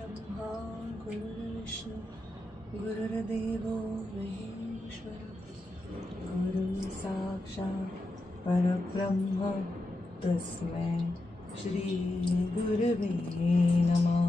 गुरुर्ब्रह्मा गुरुर्विष्णु गुरुर्देवो महेश्वरः गुरुः साक्षात् परब्रह्म तस्मै श्री गुरवे नमः।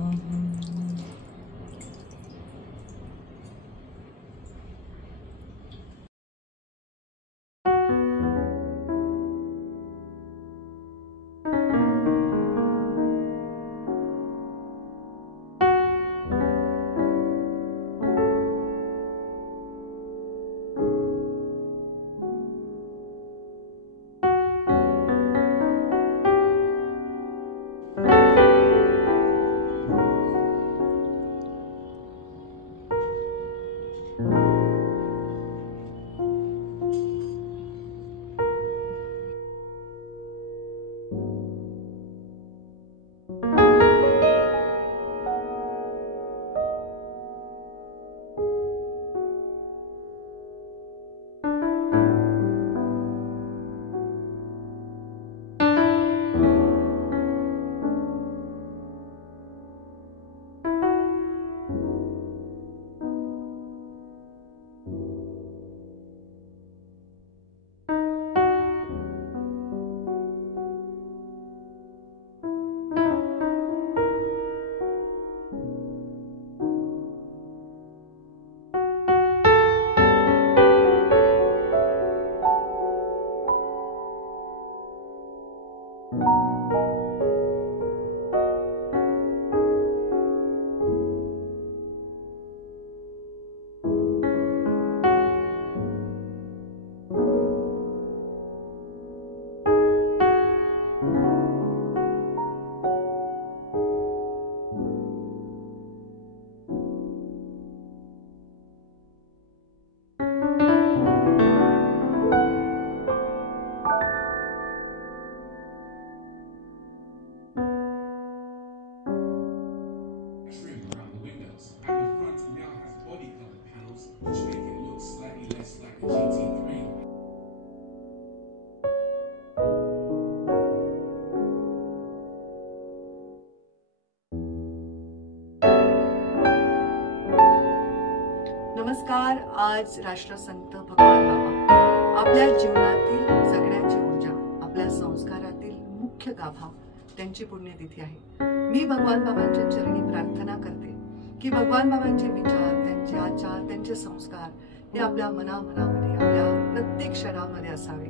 नमस्कार। आज राष्ट्रसंत भगवान बाबा आपल्या जीवनातील जगण्याची ऊर्जा, आपल्या संस्कारातील मुख्य गाभा, त्यांची पुण्यतिथी आहे। मी भगवान बाबांच्या चरणी प्रार्थना करते की भगवान बाबांचे विचार, त्यांचे आचार, त्यांचे संस्कार हे आपल्या मनामध्ये, आपल्या प्रत्येक क्षणामध्ये असावे।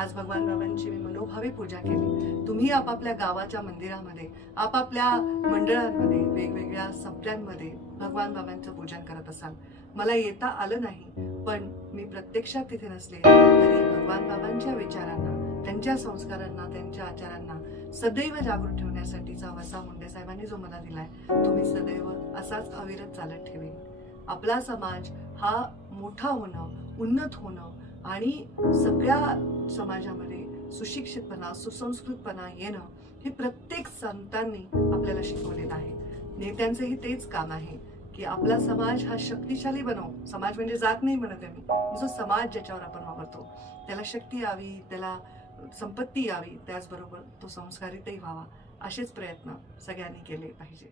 आज भगवान बाबांची मी मनोभावे पूजा केली। तुम्ही आपापल्या गावाच्या मंदिरामध्ये, आपापल्या मंडळांमध्ये, वेगवेगळ्या संप्रांमध्ये भगवान बाबांचं पूजन करत असाल। मला येता आलं नाही, पण मी प्रत्यक्षात तिथे नसले तरी भगवान बाबांच्या विचारांना, त्यांच्या संस्कारांना, त्यांच्या आचारांना सदैव जागृत ठेवण्यासाठीचा वसा मुंडे साहेबांनी जो मला दिलाय, तो मी सदैव असाच अविरत चालत ठेवेन। आपला समाज हा मोठा होणं, उन्नत होणं आणि सगळ्या समाजामध्ये सुशिक्षितपणा, सुसंस्कृतपणा येणं हे प्रत्येक संतांनी आपल्याला शिकवलेलं आहे। नेत्यांचंही तेच काम आहे की आपला समाज हा शक्तिशाली बनव। समाज म्हणजे जात नाही म्हणत आहे मी, जो समाज ज्याच्यावर आपण वावरतो त्याला शक्ती यावी, त्याला संपत्ती यावी, त्याचबरोबर तो संस्कारितही व्हावा, असेच प्रयत्न सगळ्यांनी केले पाहिजे।